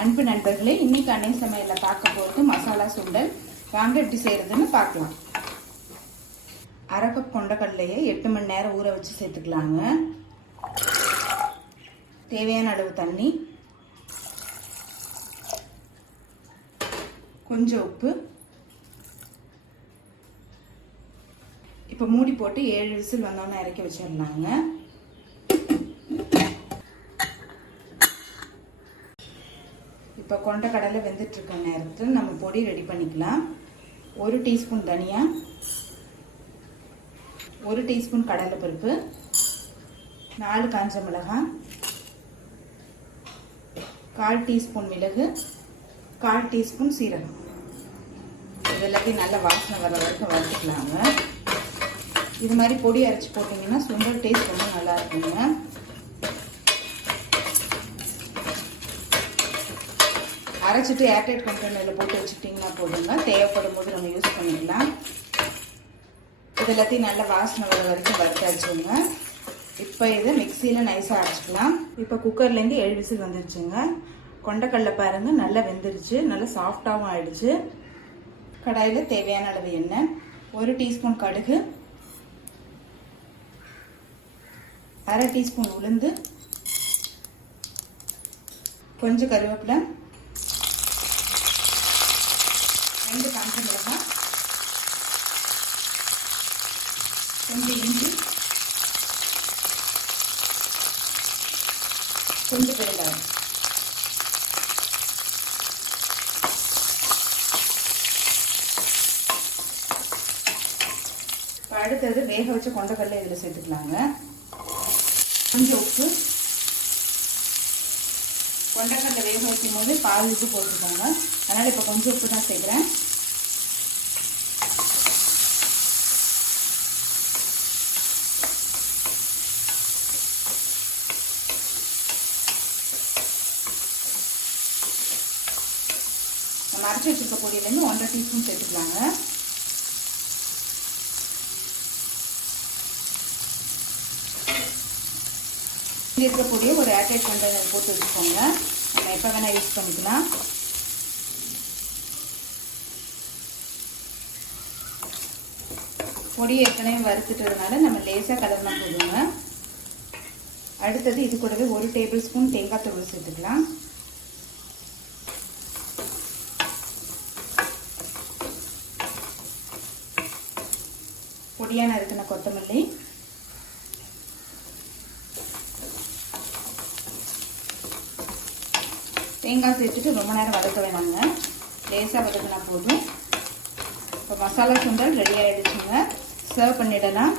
அன்பு நண்பர்களே, இன்னைக்கு அன்னை சமையல்ல பார்க்க போகிறது மசாலா சுண்டல். வாங்க எப்படி செய்யறதுன்னு பார்க்கலாம். அரை கப் கொண்டக்கடலையை 8 மணி நேரம் ஊற வச்சு சேர்த்துக்கலாங்க. தேவையான அளவு தண்ணி, கொஞ்சம் உப்பு. இப்போ மூடி போட்டு 7 விசில் வந்தோன்னு இறக்கி வச்சிடலாங்க. இப்போ கொண்டக்கடலை வெந்துட்டு இருக்க நேரத்தில் நம்ம பொடி ரெடி பண்ணிக்கலாம். 1 டீஸ்பூன் தனியா, 1 டீஸ்பூன் கடலைப்பருப்பு, 4 காஞ்ச மிளகாய், 1/4 டீஸ்பூன் மிளகு, 1/4 டீஸ்பூன் சீரகம். இது எல்லாத்தையும் நல்ல வாசனை வர வரைக்கும் வறுத்துக்கலாங்க. இது மாதிரி பொடி அரைச்சி போட்டிங்கன்னா சுண்டல் டேஸ்ட் ரொம்ப நல்லா இருக்குங்க. அரைச்சிட்டு ஏர்டைட் கண்டெய்னரில் போட்டு வச்சுக்கிட்டிங்கன்னா போதுங்க. தேவைப்படும் போது நம்ம யூஸ் பண்ணிக்கலாம். இது எல்லாத்தையும் நல்ல வாசனை வர வரைக்கும் வறுத்தாச்சுங்க. இப்போ இதை மிக்சியில் நைஸாக அரைச்சிக்கலாம். இப்போ குக்கர்லேருந்து 7 விசில் வந்துருச்சுங்க. கொண்டக்கடலை பாருங்க நல்லா வெந்துருச்சு, நல்லா சாஃப்டாகவும் ஆயிடுச்சு. கடாயில் தேவையான அளவு எண்ணெய், 1 டீஸ்பூன் கடுகு, 1/2 டீஸ்பூன் உளுந்து, கொஞ்சம் கருவேப்பிலை, 2 காஞ்ச மிளகாய், கொஞ்சம் இஞ்சி, கொஞ்சம் பெருங்காயம். அடுத்தது வேக வச்ச கொண்டக்கடலை இதில் சேர்த்துக்கலாங்க. கொஞ்சம் உப்பு. கொண்டக்கடலை வேக வைக்கும் போது பால் உப்பு போட்டுக்கோங்க. அதனால் இப்போ கொஞ்சம் உப்பு தான் சேர்க்குறேன். நம்ம அரைச்சி வச்சுருக்க பொடியிலேருந்து 1/2 டீஸ்பூன் சேர்த்துக்கலாங்க. இருக்கிற பொடியை ஒரு ஏர்டைட் கண்டெய்னர் போட்டு வச்சுக்கோங்க. நம்ம எப்போ வேணால் யூஸ் பண்ணிக்கலாம். பொடியை ஏற்கனவே வறுத்துட்டதுனால நம்ம லேசாக கலர்னா போடுங்க. அடுத்தது இது கூடவே 1 டேபிள் ஸ்பூன் தேங்காய் தூள் சேர்த்துக்கலாம். பொடியான நறுக்கின கொத்தமல்லி, தேங்காய் சேர்த்துட்டு ரொம்ப நேரம் வதக்க வேணாங்க, லேசாக வதக்கினா போதும். இப்போ மசாலா சுண்டல் ரெடி ஆகிடுச்சுங்க. சர்வ் பண்ணிடலாம்.